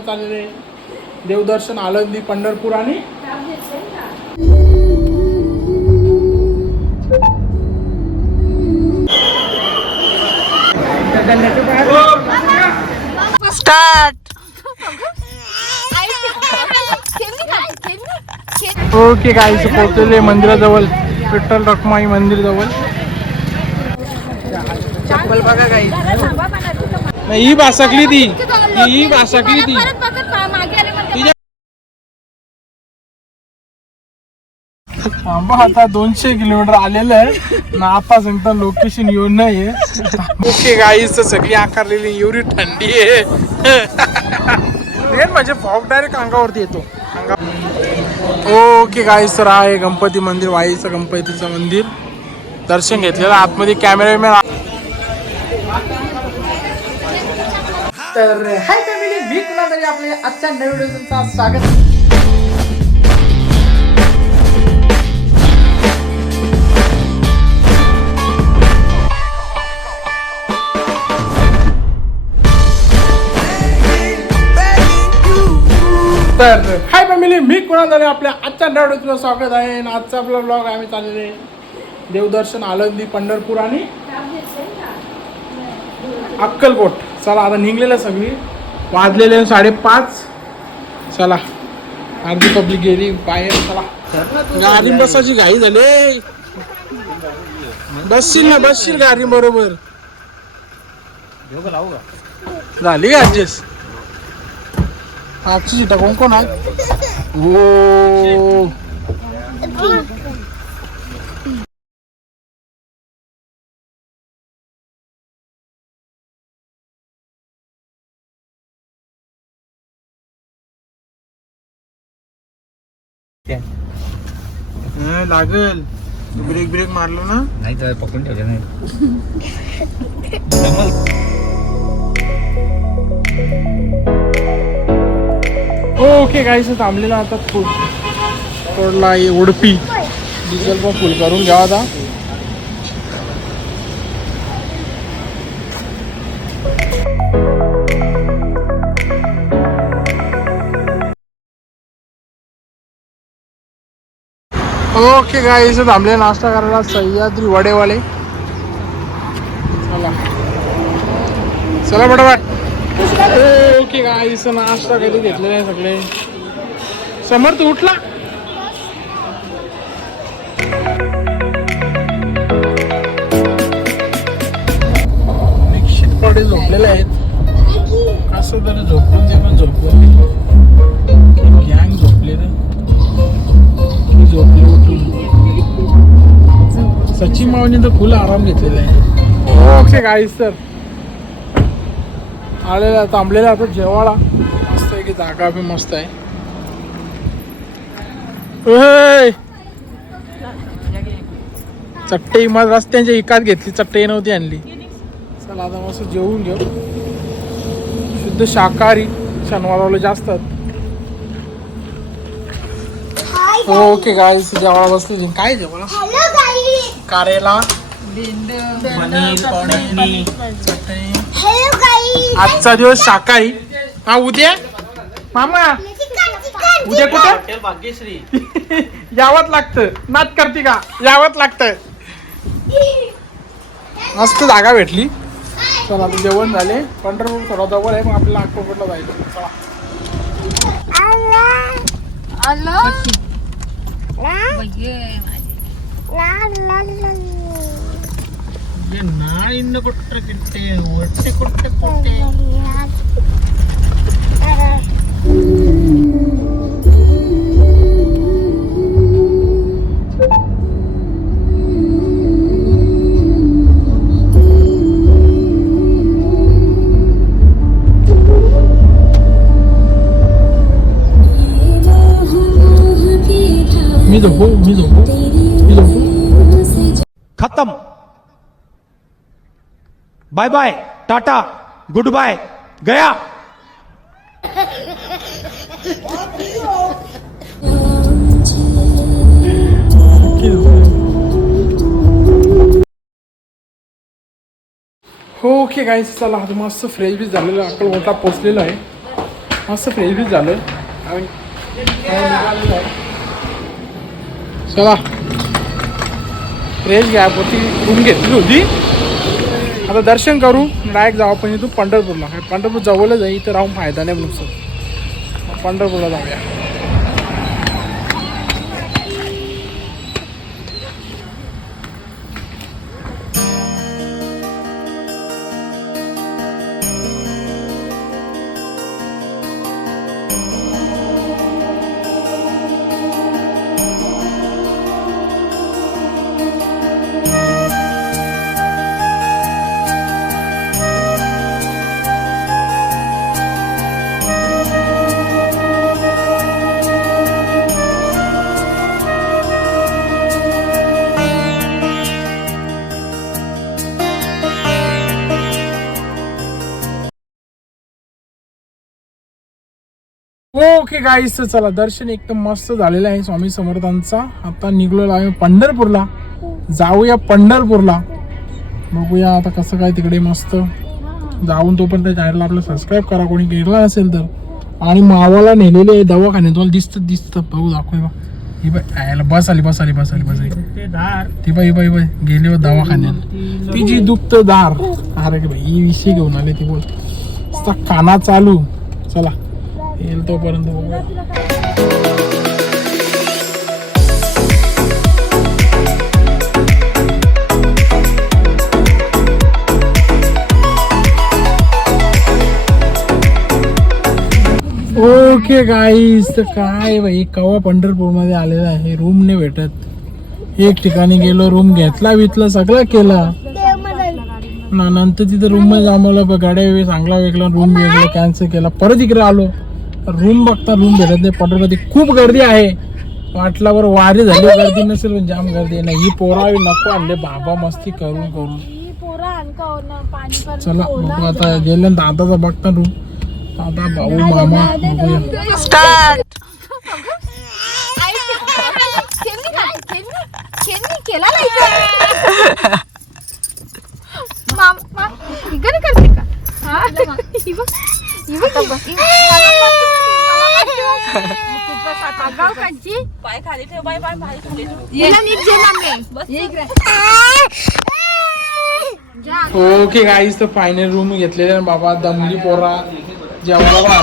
चाललेले देवदर्शन आळंदी पंढरपूर आणि ओके गाईचं पोहोचलेले मंदिराजवळ. विठ्ठल रखमाई मंदिर जवळ चप्पल बघा काही नाही ही भासकली ती. ही भासकली ती तुझ्या थांबा आता दोनशे किलोमीटर आलेलं आहे. ना आता सांगता लोकेशन येऊन नाही ओके गाईच सगळी आकारलेली एवढी थंडी आहे. मेन म्हणजे फॉग डायरेक्ट अंगावरती येतो. अंगा ओके गाईस तर आहे गणपती मंदिर वाईचं गणपतीचं मंदिर. दर्शन घेतलेलं. आतमध्ये कॅमेरामॅन तर हाय फॅमिली मी कुणा तरी आपल्या आजच्या नवीन व्हिडिओ स्वागत. तर हाय फॅमिली मी कुणा तरी आपल्या आजच्या नवीन तुला स्वागत आहे. आणि आजचा आपला ब्लॉग आम्ही चाललेले देवदर्शन आळंदी पंढरपूर आणि अक्कलकोट. चला आता निघलेलं सगळी. वाजलेले साडेपाच. चला. अर्धी पब्लिक गेली बाहेर चला. गाडी बसायची घाई झाली बसशील ना बसशील गाडी बरोबर. झाली का ऍडजस्ट आजची सीटा कोण कोण आहे? ओ. लागल. ब्रेक ब्रेक मारलो ना? नाही तर पकडून ठेवले नाही. ओके गाईस थांबलेला आता फुल. थोडला उडपी. डिझेल पण फुल करून घ्या आता. ओके गाईस थांबले नाश्ता करायला सह्याद्री वडेवाले. चला. चला ओके गाईस नाश्ता कधी घेतलेला आहे सगळे? समर्थ उठला. निश्चित पडे झोपलेले आहेत. कसं तरी झोपून दे पण झोपून. गँग झोपले रे झोपले उठून सचिन मावनी तर फुल आराम घेतलेला आहे. ओके गाईस तर आलेला थांबलेला आता जेवाळा मस्त आहे की जागा बी मस्त आहे! चट्टे मग रस्त्यांच्या इकात घेतली चट्टे नव्हती आणली. चला आता मस्त जेवून घेऊ. शुद्ध शाकाहारी शनिवारवाले जास्त. ओके गाय जेवाळा बसली. काय जेवाळा कारेला. पनीर चटणी. आजचा दिवस शाकाहारी. हा उद्या? मामा. उद्या कुठे? यावंच लागतं. नाच करते का? यावंच लागतं. मस्त जागा भेटली. चला आता जेवण झाले. पंढरपूर थोडा जवळ आहे मग आपल्याला अक्कलकोटला जायचं चला. ನಾಳಿಂದ ಕೊಟ್ಟರೆ ಕಿಟ್ಟೆ ಹೊಟ್ಟೆ ಕೊಟ್ಟೆ ಕೊಟ್ಟೆ 미도 보 미도 खत्म bye bye tata good bye गया हो ओके गाईस चला आता मस्त फ्रेश बी झालेलं अक्कल मोठा पोचलेला आहे. मस्त फ्रेश बीच झालं. आणि निघालेलो आहे. चला. फ्रेश गॅपवरती रूम घेतली होती. आता दर्शन करू. डायरेक्ट जाऊ आपण इथून पंढरपूरला. पंढरपूर जवळच आहे. इथं राहून फायदा नाही नुसतं पंढरपूरला जाऊया. ओके गाईस चला दर्शन एकदम मस्त झालेलं आहे स्वामी समर्थांचा. आता निघलो आहे पंढरपूरला. जाऊया पंढरपूरला. बघूया आता कसं काय तिकडे मस्त. जाऊन तो पण त्या चॅनलला आपलं सबस्क्राईब करा कोणी केलं असेल तर. आणि मावाला नेलेले आहे दवाखान्यात तुम्हाला दिसतं दिसतं. बघू दाखवू बा ही बाय बस आली बस आली बस आली बस आली. ती बाई बाई बाई गेली व दवाखान्यात. तिची दुखत दार अरे बाई ही विषय घेऊन आले ती बोल. नुसता काना चालू. चला. येईल तोपर्यंत बघूया ओके गाईस तर काय भाई कवा पंढरपूरमध्ये आलेला आहे. रूम नाही भेटत. एक ठिकाणी गेलो रूम घेतला वितला सगळं केला. ना नंतर तिथं रूममध्ये आम्हाला गाड्या वेगळ्या चांगला वेगळा रूम वेगळा कॅन्सल केला. परत इकडे आलो. रूम बघता रूम भेटत नाही. पंढरपूरमध्ये खूप गर्दी आहे. वाटल्यावर वारी झाली. गर्दी नसेल पण जाम गर्दी आहे नाही. ही पोरावी नको आणले. बाबा मस्ती करून करून. चला बघू आता. गेल्यानंतर दादाचा बघता रूम दादा भाऊ मामा केला नाही करते का? हा ही ही ही. पाय खाली ठेव बाय. ओके गाईस तर फायनल रूम बाबा दमली पोरा जेवणाला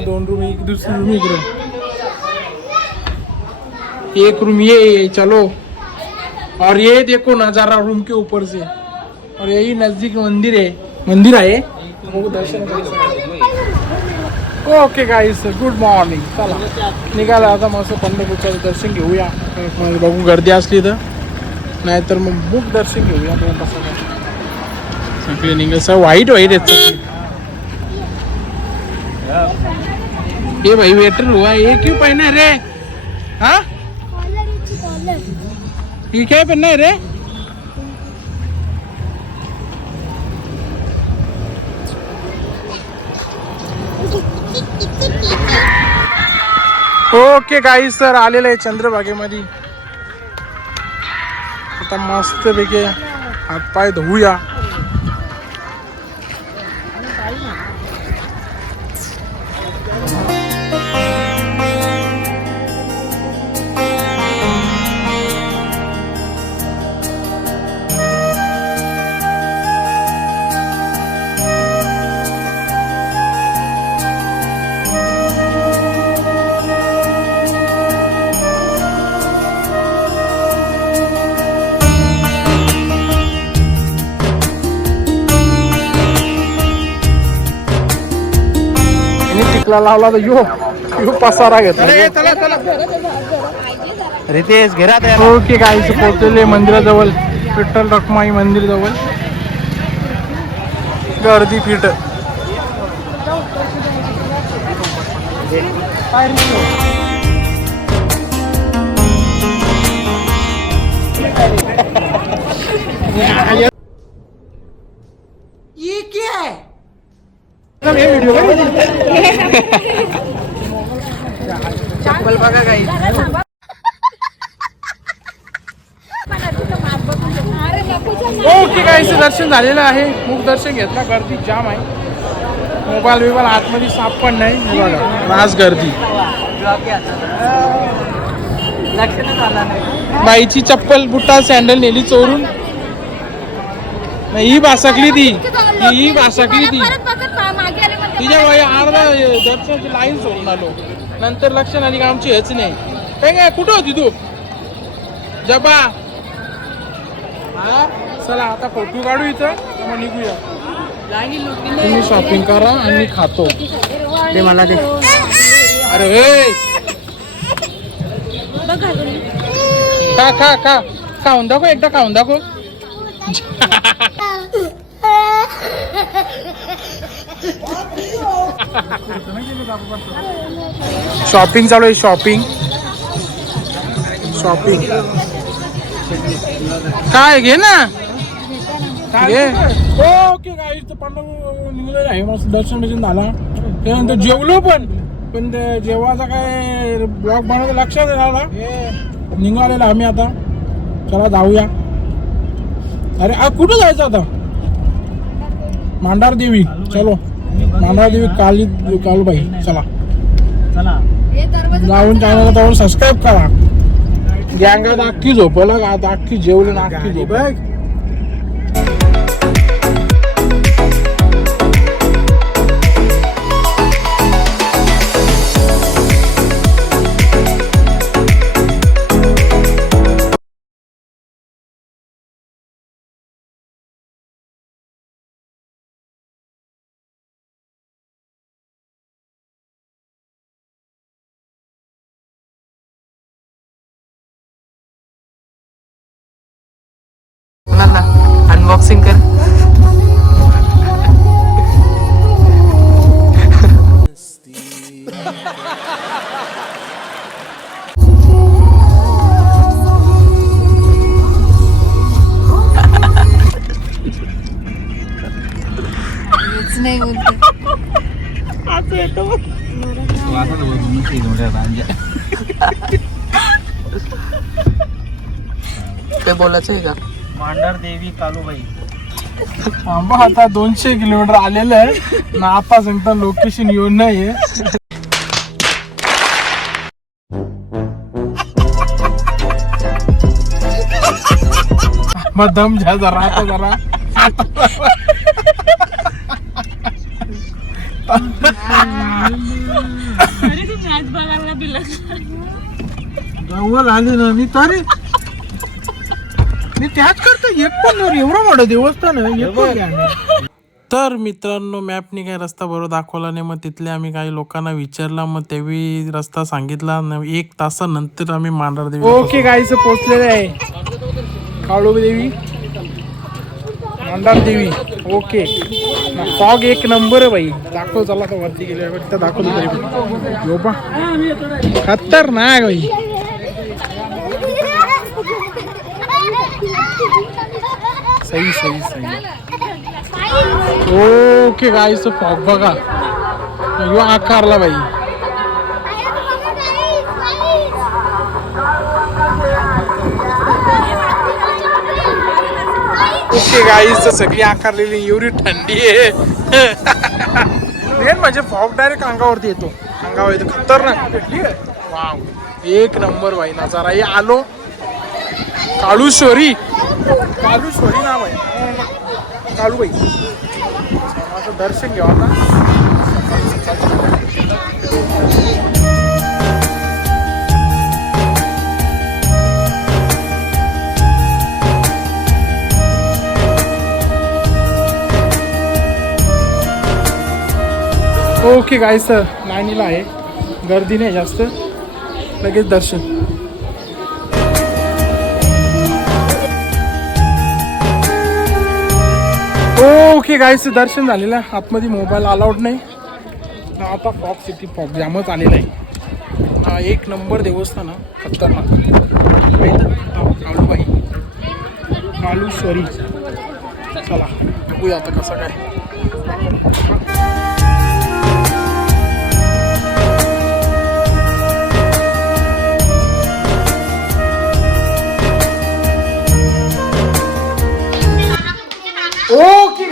दोन रूम एक रूम ये, चलो। और ये देखो नज़ारा रूम के ऊपर से। और यही नज़दीक मंदिर है। मंदिर दर्शन ओके गाईस गुड मॉर्निंग चला. निघाला आता मस्त पंढरपूरचं दर्शन घेऊया. बघू गर्दी असली तर. नाहीतर मग बुक दर्शन घेऊया. दोन तासाला सगळे निघलं. सर वाईट वाईट आहेत सगळे. भाई वेटर हुआ ये क्यों पहना रे? हाँ? ये क्या पहना है रे? ओके काही सर आलेलं आहे चंद्रभागेमध्ये. आता मस्त पैकी हातपाय धुवूया टिकला लावला तर यो यो पसारा घेतला रितेश घरात ओके गाईच पोहोचलेले मंदिराजवळ विठ्ठल रखमाई मंदिर जवळ गर्दी फिट चप्पल बघा काही ओके दर्शन झालेलं आहे. मुख दर्शन घेतला गर्दी जाम आहे. मोबाईल बिबाईल आतमध्ये साप पण नाही. बघा. रास गर्दी. बाईची चप्पल बुट्टा सँडल नेली चोरून. नाही ही भासकली ती. ही भासकली ती. तिच्या वय अर्धा दर्शनाची लाईन सोडून आलो. नंतर लक्ष आली का आमची हेच नाही. काय काय कुठं होती तू? जबा हा? चला आता फोटो काढू इथं. मग निघूया. तुम्ही शॉपिंग करा आणि मी खातो. दे मला दे. अरे हे! खा खा खा. खाऊन दाखव एकदा खाऊन दाखव. शॉपिंग चालू आहे शॉपिंग शॉपिंग काय घे ना. घे. ओके गाईच पंढरपूर निघलेलं आहे मस्त दर्शन बिर्शन झाला. त्यानंतर जेवलो पण. पण ते जेवायचा काय ब्लॉग बनवतो लक्षात नाही आला निघालेला आम्ही आता. चला जाऊया. अरे आ कुठं जायचं आता? मांडार देवी. चलो. मांडार देवी काली कालूबाई चला. दरवाजा जाऊन चॅनलला जाऊन सबस्क्राईब करा. गँगात अख्खी झोपला का आता अख्खी जेवली ना अख्खी झोप अनबॉक्सिंग कर. नाही ते. बोलायचं आहे का? मांडर देवी कालूबाई. थांबा आता दोनशे किलोमीटर आलेलं आहे. ना आता सांगता लोकेशन येऊन नाहीये. मग दम घ्या जरा आता जरा. जवळ आले ना मी तरी मी त्याच करता एक एवढं मोठं देवस्थान आहे. तर मित्रांनो मॅपने काही रस्ता बरोबर दाखवला नाही मग तिथले आम्ही काही लोकांना विचारला मग तेवी रस्ता सांगितला न- एक तासानंतर आम्ही मांडर देवी ओके गाईचं पोचलेलं आहे. काळू देवी मांडार देवी. ओके फॉग एक नंबर आहे बाई. दाखव चला तर वरती गेले तिथं दाखवतो तरी पण. यो पा खतरनाक बाई. सही सही सही. ओके गाईचं फॉग बघा. यो आकारला बाई. ओके गाईच सगळी आकारलेली एवढी थंडी आहे. मेन म्हणजे फॉग डायरेक्ट अंगावरती येतो. अंगावर येतो. खतरनाक. वाव एक नंबर बाई नजारा हे आलो. काळूश्वरी. काळूश्वरी नाव आहे. काळूबाई. माझं दर्शन घ्यावं आता. ओके गाय सर लाईनीला आहे. गर्दी नाही जास्त. लगेच दर्शन. ओके गायचं दर्शन झालेलं आहे. आतमध्ये मोबाईल अलाउड नाही. आता फॉक सिटी फॉक जामच आलेला आहे. एक नंबर देवस्थान हा, खतरनाक. काळूबाई सॉरी चला बघूया आता कसं काय.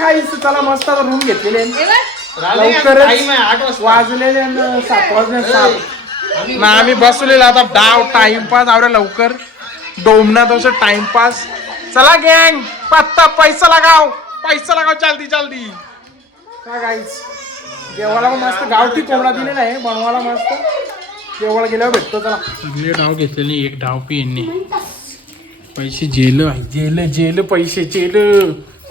गाईस चला मस्त रूम घेतलेले. आहे लवकरच वाजलेले न सात वाजले सात. ना आम्ही बसलेलो आता डाव टाइमपास आवरा लवकर. डोमण्यात असं टाइमपास चला गँग पत्ता पैसा लगाव पैसा लगाव चालती चालती काय गाईच पण मस्त गावठी कोंबडा दिलेला आहे बनवायला मस्त. देवाला गेल्यावर भेटतो चला. सगळे डाव घेतलेले एक डाव पी यांनी पैसे जेल आहे जेल जेल पैसे जेल.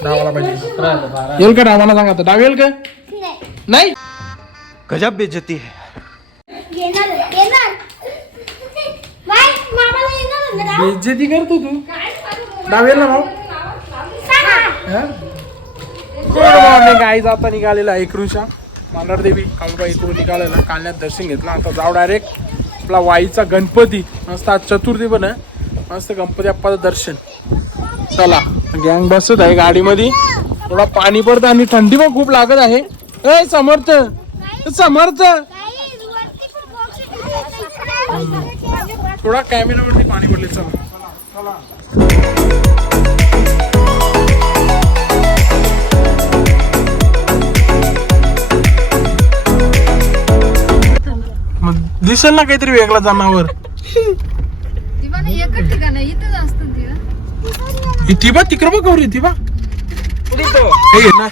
डावाला पाहिजे. येईल का डावाला सांगा आता. डाव येईल का नाही? गजब बेइज्जती है. येणार येणार. बाय मामाला येणार ना राव. बेइज्जती करतो तू डाव येईल ना भाऊ. सांगा. गुड मॉर्निंग आई आता निघालेला आहे कृषा. मांडर देवी काळूबा इथून निघालेला. कालण्यात दर्शन घेतलं. आता जाऊ डायरेक्ट आपला वाईचा गणपती. मस्त आज चतुर्थी पण आहे. मस्त गणपती बाप्पाचं दर्शन. चला. गँग बसत आहे गाडीमध्ये. थोडा पाणी पडतं आणि थंडी पण खूप लागत आहे. ए समर्थ. समर्थ. थोडा कॅमेरामध्ये पाणी पडले चला. दिसेल ना काहीतरी वेगळा जनावर? ठिकाण इथे बा तिकडं बघ गौरी इथे बा. हे ना.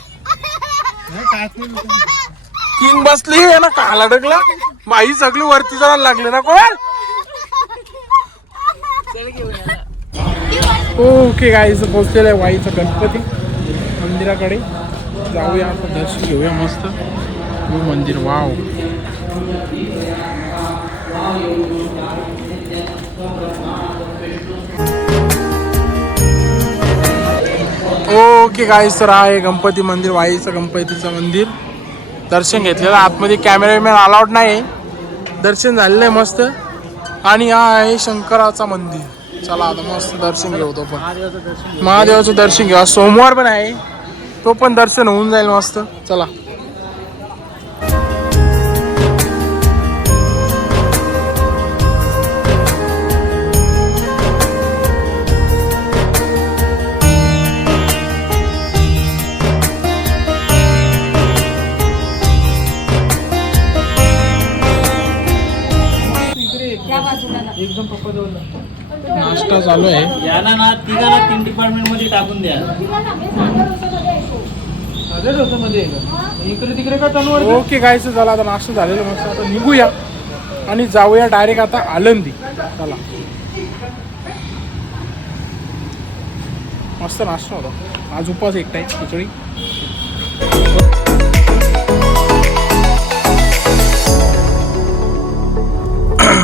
किंग बसली आहे ना काला अडकला बाई सगळी वरती जायला लागले ना कोण? ओके गाईच पोहोचलेलं आहे वाईचा गणपती मंदिराकडे. जाऊया आता दर्शन घेऊया मस्त. हो मंदिर वाव ओके गाईस तर हा आहे गणपती मंदिर वाईचं गणपतीचं मंदिर. दर्शन घेतलेलं आतमध्ये कॅमेरामॅन अलाउड नाही दर्शन झालेलं आहे मस्त. आणि हा आहे शंकराचा मंदिर. चला आता मस्त दर्शन घेऊ तो पण. महादेवाचं दर्शन घेऊ. आज सोमवार पण आहे. तो पण दर्शन होऊन जाईल मस्त. चला. नाश्ता चालू आहे. यांना ना तिघांना तीन डिपार्टमेंटमध्ये टाकून द्या. ओके गायचं झाला आता नाश्ता झालेला मस्त आता निघूया आणि जाऊया डायरेक्ट आता आळंदी चला. मस्त नाश्ता होता. आज उपास एक टाईम खिचडी.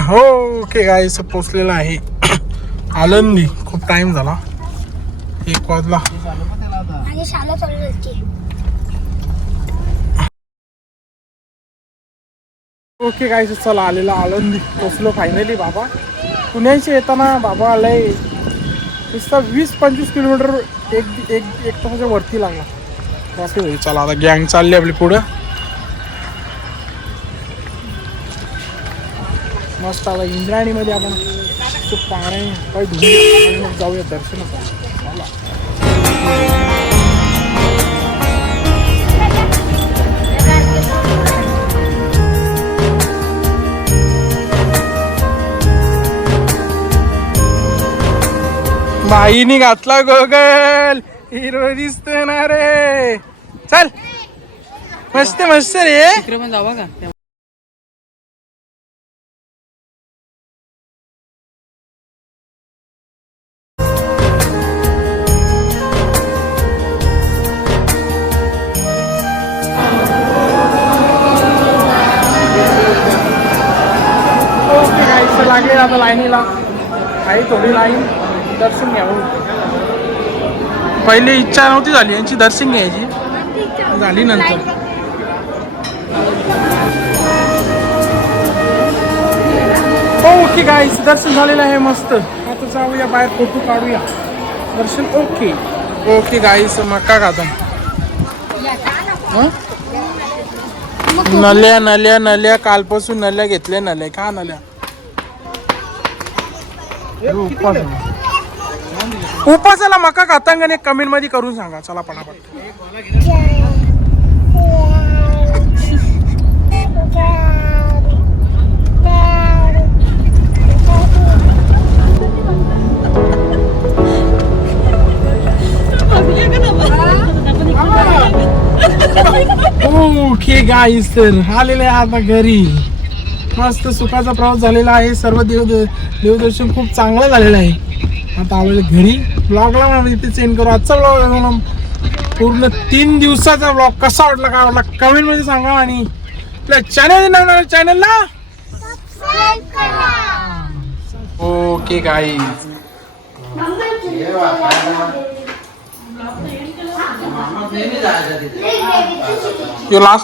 हो. ओके गायस पोचलेला आहे. आळंदी खूप टाइम झाला. एक वाजला. ओके काय चला आलेला आळंदी. पोचलो फायनली बाबा. पुण्याशी येताना बाबा आलाय. नुसतं वीस पंचवीस किलोमीटर एक एक एक तासाच्या वरती लागला. बाकी चला आता गँग चालली आपली पुढं. मस्त आता इंद्रायणीमध्ये आपण तो पाणी आणि मग जाऊया दर्शनासाठी. चला. बाईनी घातला गोगल. हिरो दिसतो ना रे. चल. मस्त मस्त रे. पण जावा का आहे थोडी लाईन दर्शन घ्यावं पहिली इच्छा नव्हती झाली यांची दर्शन घ्यायची. झाली नंतर. ओके गाईस दर्शन झालेलं आहे मस्त. आता जाऊया बाहेर फोटो काढूया. दर्शन ओके. ओके गाईस मका खाता. हं? नल्या नल्या नल्या कालपासून नल्या घेतल्या नल्या. का नल्या? उपासाला मका कातांगाने कमेंटमध्ये करून सांगा. चला पण ओके गाईस तर आलेले आता घरी. मस्त सुखाचा प्रवास झालेला आहे. सर्व देव देवदर्शन खूप चांगलं झालेलं आहे. आता आलेले घरी ब्लॉगला मला इथे सेंड करू. आजचा ब्लॉग पूर्ण तीन दिवसाचा ब्लॉग कसा वाटला काय वाटला कमेंटमध्ये सांगा आणि आपल्या चॅनल नवीन चॅनलला ओके यो लास्ट